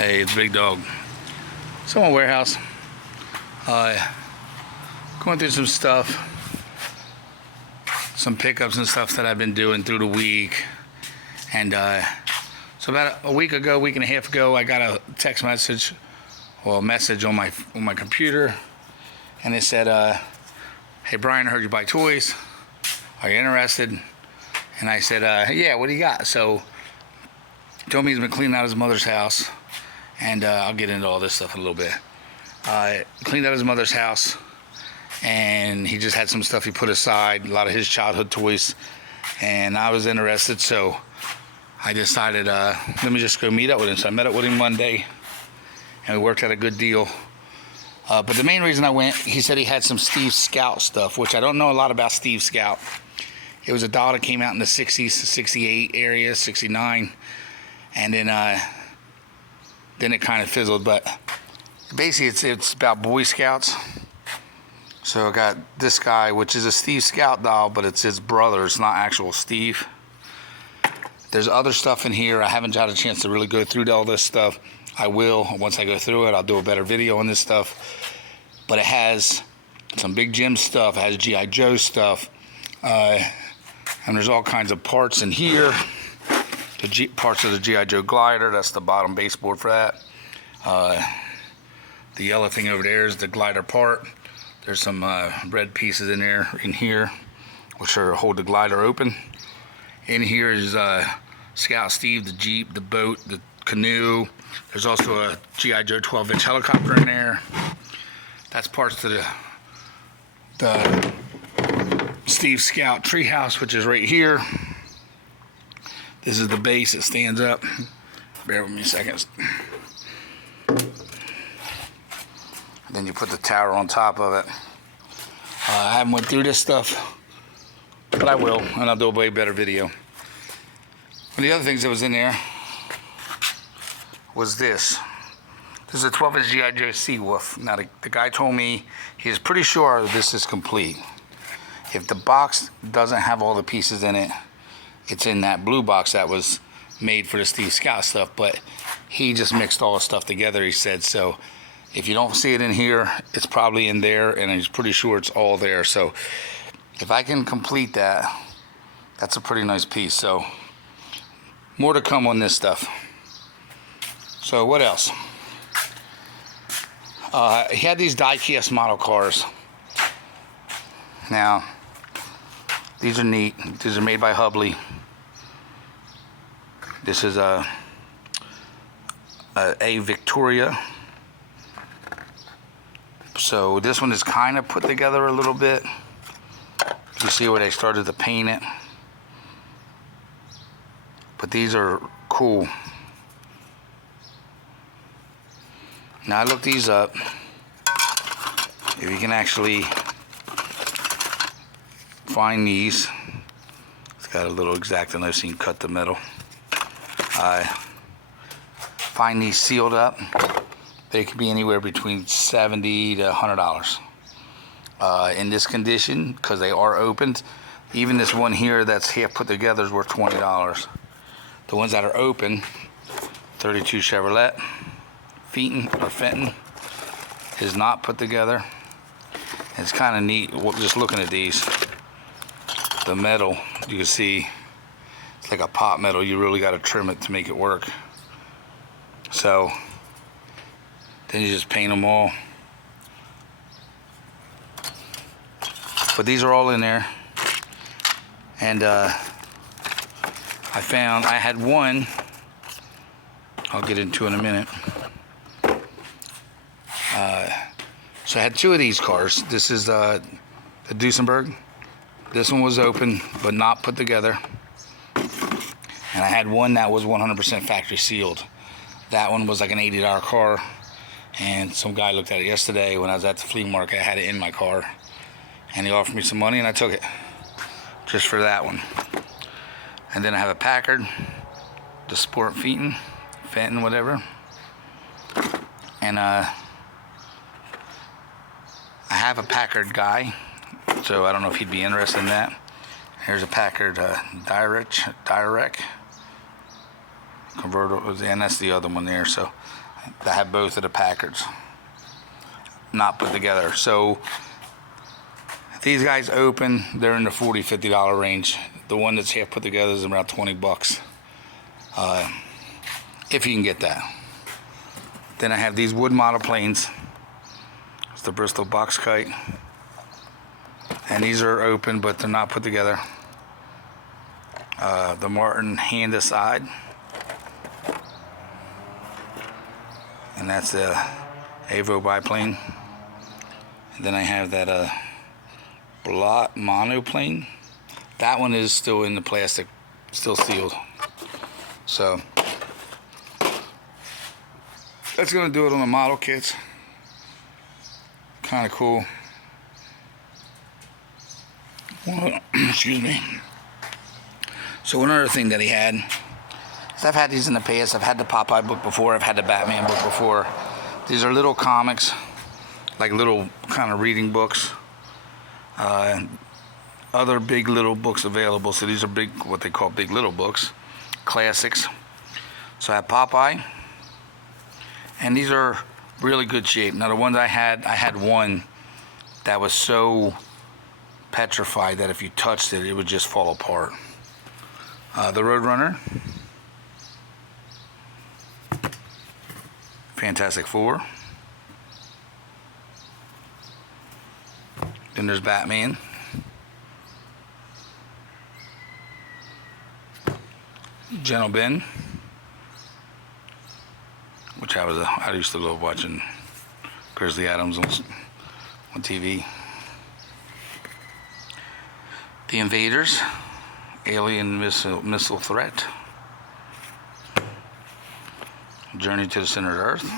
Hey, it's Big Dog. So in my warehouse, going through some stuff, some pickups and stuff that I've been doing through the week. And so about a week and a half ago, I got a text message, or a message on my computer, and it said, "Hey Brian, I heard you buy toys. Are you interested?" And I said, "Yeah, what do you got?" So he told me he's been cleaning out his mother's house, and I'll get into all this stuff in a little bit. Cleaned out his mother's house, and he just had some stuff he put aside, a lot of his childhood toys, and I was interested, so I decided, let me just go meet up with him. So I met up with him Monday, and we worked out a good deal. But the main reason I went, he said he had some Steve Scout stuff, which I don't know a lot about Steve Scout. It was a doll that came out in the 60s, 68 area, 69, and then it kind of fizzled. But basically it's about Boy Scouts. So I got this guy, which is a Steve Scout doll, but it's his brother. It's not actual Steve. There's other stuff in here. I haven't had a chance to really go through all this stuff. I will. Once I go through it, I'll do a better video on this stuff. But it has some Big Jim stuff. It has G.I. Joe stuff. And there's all kinds of parts in here. Parts of the G.I. Joe glider. That's the bottom baseboard for that. The yellow thing over there is the glider part. There's some red pieces in here, which hold the glider open. In here is Scout Steve, the Jeep, the boat, the canoe. There's also a G.I. Joe 12-inch helicopter in there. That's parts to the Steve Scout treehouse, which is right here. This is the base. It stands up. Bear with me a second. Then you put the tower on top of it. I haven't went through this stuff, but I will, and I'll do a way better video. One of the other things that was in there was this. This is a 12-inch G.I. Joe Seawolf. Now, the guy told me he's pretty sure this is complete. If the box doesn't have all the pieces in it, it's in that blue box that was made for the Steve Scout stuff, but he just mixed all the stuff together, he said. So if you don't see it in here, it's probably in there, and he's pretty sure it's all there. So if I can complete that, that's a pretty nice piece. So more to come on this stuff. So what else? He had these die-cast model cars. Now, these are neat. These are made by Hubley. This is a Victoria. So this one is kind of put together a little bit. You see where they started to paint it. But these are cool. Now I looked these up. If you can actually find these. It's got a little X-Acto knife so you can cut the metal. Find these sealed up. They could be anywhere between $70 to $100. In this condition, because they are opened, even this one here that's half put together is worth $20. The ones that are open, 32 Chevrolet, Fenton, is not put together. It's kind of neat just looking at these. The metal, you can see, it's like a pot metal. You really got to trim it to make it work. So then you just paint them all. But these are all in there. And I had one, I'll get into in a minute. So I had two of these cars. This is the Duesenberg. This one was open, but not put together. And I had one that was 100% factory sealed. That one was like an $80 car. And some guy looked at it yesterday when I was at the flea market. I had it in my car. And he offered me some money, and I took it. Just for that one. And then I have a Packard. The Sport Fenton, whatever. And I have a Packard guy. So I don't know if he'd be interested in that. Here's a Packard Direct convertible, and that's the other one there. So that have both of the Packards not put together. So these guys open, they're in the $40, $50 range. The one that's half put together is about 20 bucks. If you can get that. Then I have these wood model planes. It's the Bristol box kite. And these are open, but they're not put together. The Martin hand aside. And that's the Avo biplane. And then I have that Blot monoplane. That one is still in the plastic, still sealed. So that's gonna do it on the model kits. Kind of cool. Well, excuse me. So one other thing that he had is I've had these in the past. I've had the Popeye book before. I've had the Batman book before. These are little comics, like little kind of reading books. Other big little books available. So these are big, what they call big little books, classics. So I have Popeye, and these are really good shape. Now the ones I had one that was so petrified that if you touched it, it would just fall apart. The Roadrunner, Fantastic Four. Then there's Batman. Gentle Ben, which I used to love watching Grizzly Adams on TV. The Invaders, Alien Missile Threat. Journey to the Center of the Earth.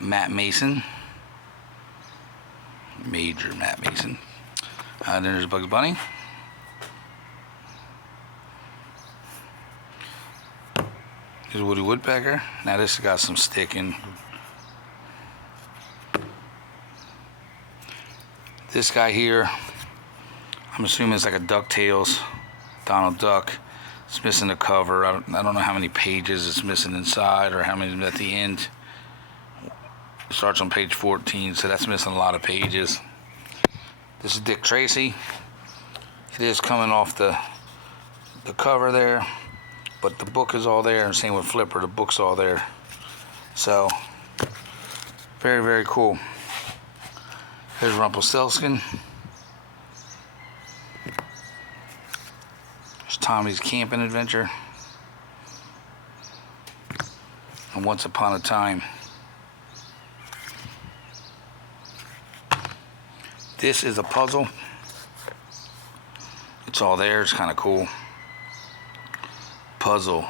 Matt Mason. Major Matt Mason. Then there's Bugs Bunny. Here's Woody Woodpecker. Now this has got some sticking. This guy here, I'm assuming it's like a DuckTales, Donald Duck. It's missing the cover. I don't know how many pages it's missing inside or how many at the end. It starts on page 14, so that's missing a lot of pages. This is Dick Tracy. It is coming off the cover there, but the book is all there, and same with Flipper, the book's all there. So, very, very cool. Here's Rumpelstiltskin. There's Tommy's Camping Adventure. And Once Upon a Time. This is a puzzle. It's all there, it's kind of cool. Puzzle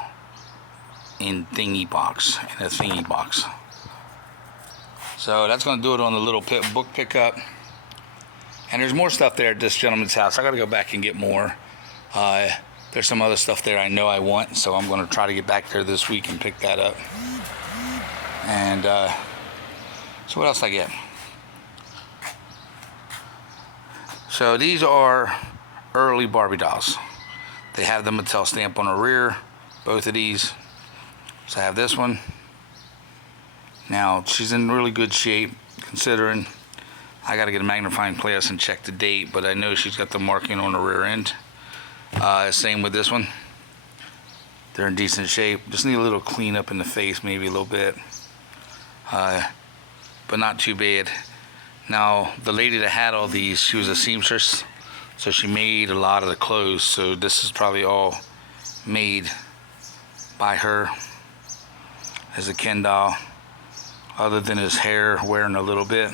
in thingy box, in a thingy box. So that's going to do it on the little book pickup. And there's more stuff there at this gentleman's house. I got to go back and get more. There's some other stuff there I know I want, so I'm going to try to get back there this week and pick that up. And so what else did I get? So these are early Barbie dolls. They have the Mattel stamp on the rear, both of these. So I have this one. Now, she's in really good shape, considering I got to get a magnifying glass and check the date, but I know she's got the marking on the rear end. Same with this one. They're in decent shape. Just need a little cleanup in the face, maybe a little bit. But not too bad. Now, the lady that had all these, she was a seamstress, so she made a lot of the clothes. So this is probably all made by her as a Ken doll. Other than his hair wearing a little bit,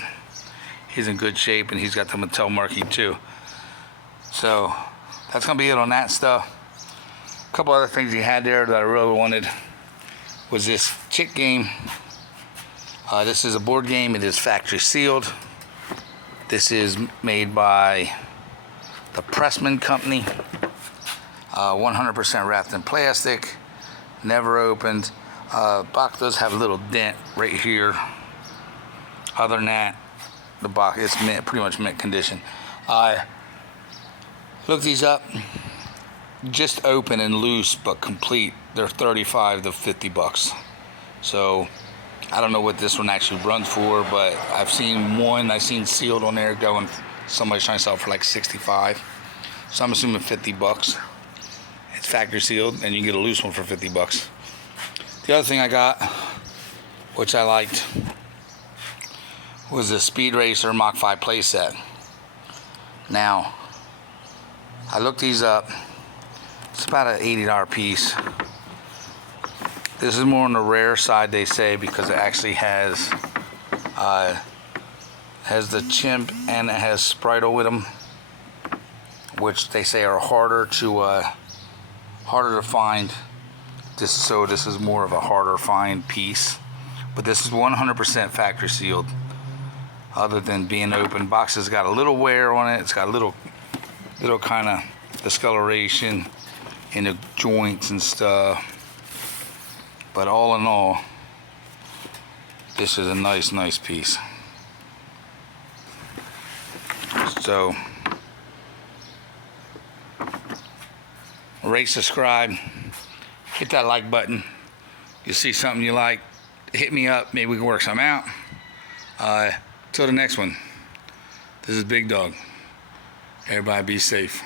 he's in good shape, and he's got the Mattel marking too. So that's gonna be it on that stuff. A couple other things he had there that I really wanted was this Chick game. This is a board game. It is factory sealed. This is made by the Pressman Company. 100% wrapped in plastic, never opened. Box does have a little dent right here. Other than that, the box is pretty much mint condition. I looked these up. just open and loose but complete, they're 35 to 50 bucks. So I don't know what this one actually runs for, but I've seen sealed on there going, somebody's trying to sell it for like 65. So I'm assuming 50 bucks. It's factory sealed, and you can get a loose one for 50 bucks. The other thing I got, which I liked, was a Speed Racer Mach 5 playset. Now, I looked these up. It's about an $80 piece. This is more on the rare side, they say, because it actually has the chimp and it has Spritle with them, which they say are harder to find. So this is more of a harder find piece, but this is 100% factory sealed. Other than being open, box has got a little wear on it. It's got a little kind of discoloration in the joints and stuff. But all in all, this is a nice piece. So, rate, subscribe, hit that like button. You see something you like, hit me up. Maybe we can work something out. Till the next one, this is Big Dog. Everybody be safe.